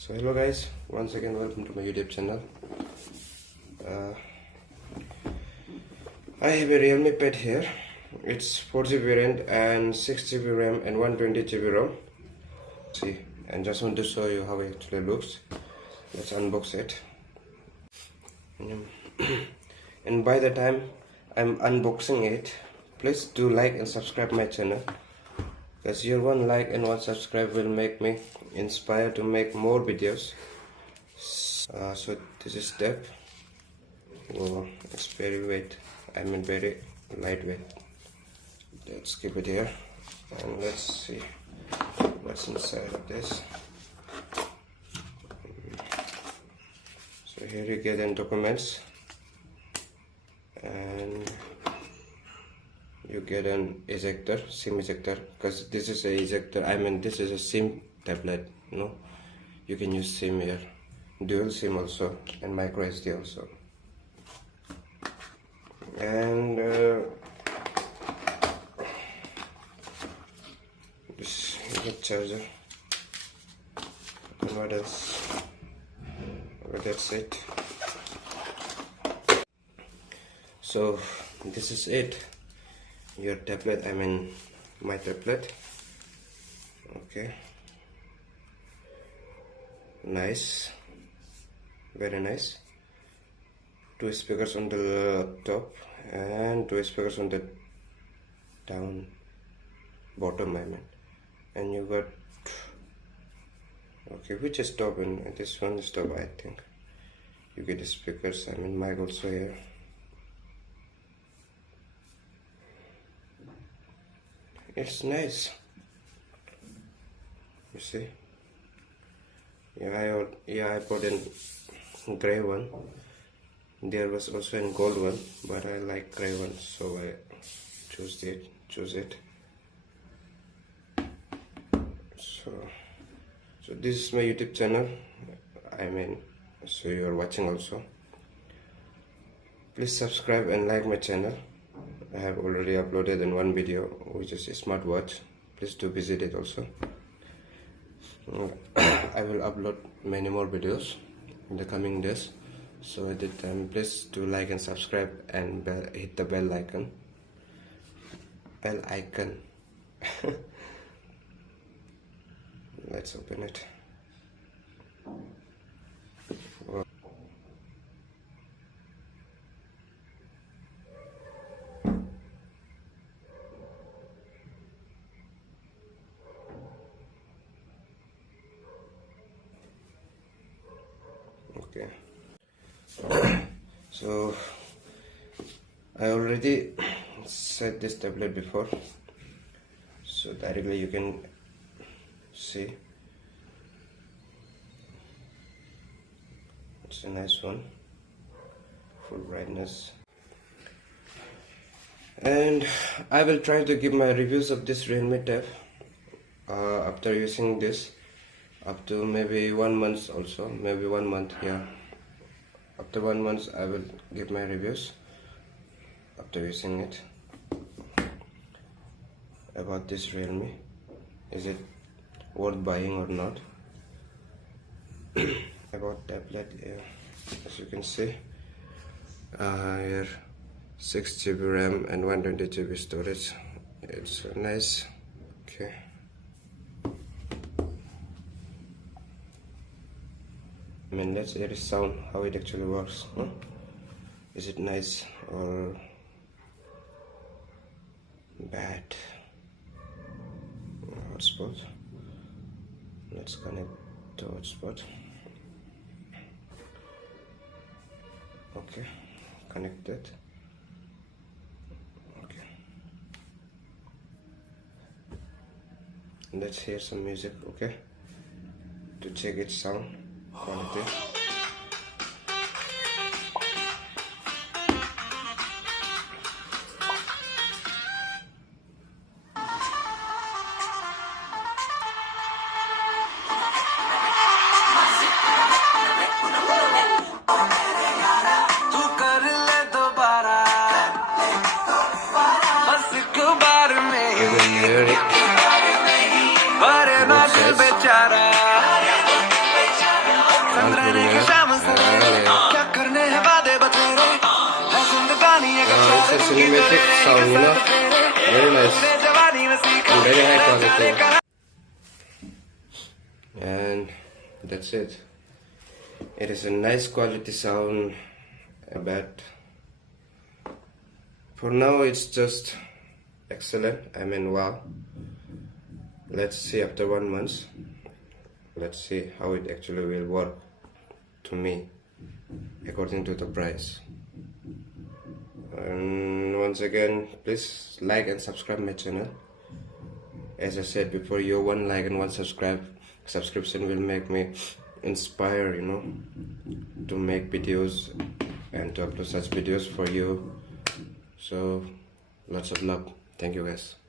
So hello guys, once again welcome to my YouTube channel. I have a realme pad here. It's 4GB variant and 6GB RAM and 120GB ROM. See, and just want to show you how it actually looks. Let's unbox it. And by the time I'm unboxing it, please do like and subscribe my channel, because your one like and one subscribe will make me inspired to make more videos. So this is step. Oh, it's very weight. I mean very lightweight. Let's keep it here and let's see what's inside of this. So here you get in documents, and you get an ejector, SIM ejector, because this is a ejector. I mean this is a SIM tablet. No, you can use SIM here, dual SIM also, and micro SD also. And this is a charger. And what else? Well, that's it. So this is it. Your tablet, I mean my tablet. Okay, nice, very nice. Two speakers on the top and two speakers on the bottom, I mean. And you got, okay, which is top? And this one is top, I think. You get the speakers, I mean mic also here. It's nice, you see. I bought in gray one. There was also a gold one, but I like gray one, so I choose it. So this is my YouTube channel. I mean, so you are watching also. Please subscribe and like my channel. I have already uploaded in one video, which is a smartwatch. Please do visit it also. I will upload many more videos in the coming days. So at the time, please do like and subscribe and hit the bell icon. Let's open it. Wow. Okay. So I already set this tablet before, so directly you can see it's a nice one, full brightness. And I will try to give my reviews of this realme tab after using this up to maybe 1 month also, maybe 1 month, yeah. After 1 month I will give my reviews after using it about this realme. Is it worth buying or not? About tablet, yeah, as you can see here 6GB RAM and 120GB storage. It's nice. Okay, I mean, let's hear the sound, how it actually works. Is it nice or bad? Hotspot. Let's connect the hotspot. Okay, connected. Okay, let's hear some music. Okay, to check its sound quality. But a cinematic sound, very nice and very high quality. And that's it. It is a nice quality sound, but for now it's just excellent. I mean, wow. Let's see after 1 month. Let's see how it actually will work to me according to the price. And once again, please like and subscribe my channel. As I said before, your one like and one subscription will make me inspire, to make videos and to upload such videos for you. So lots of love. Thank you guys.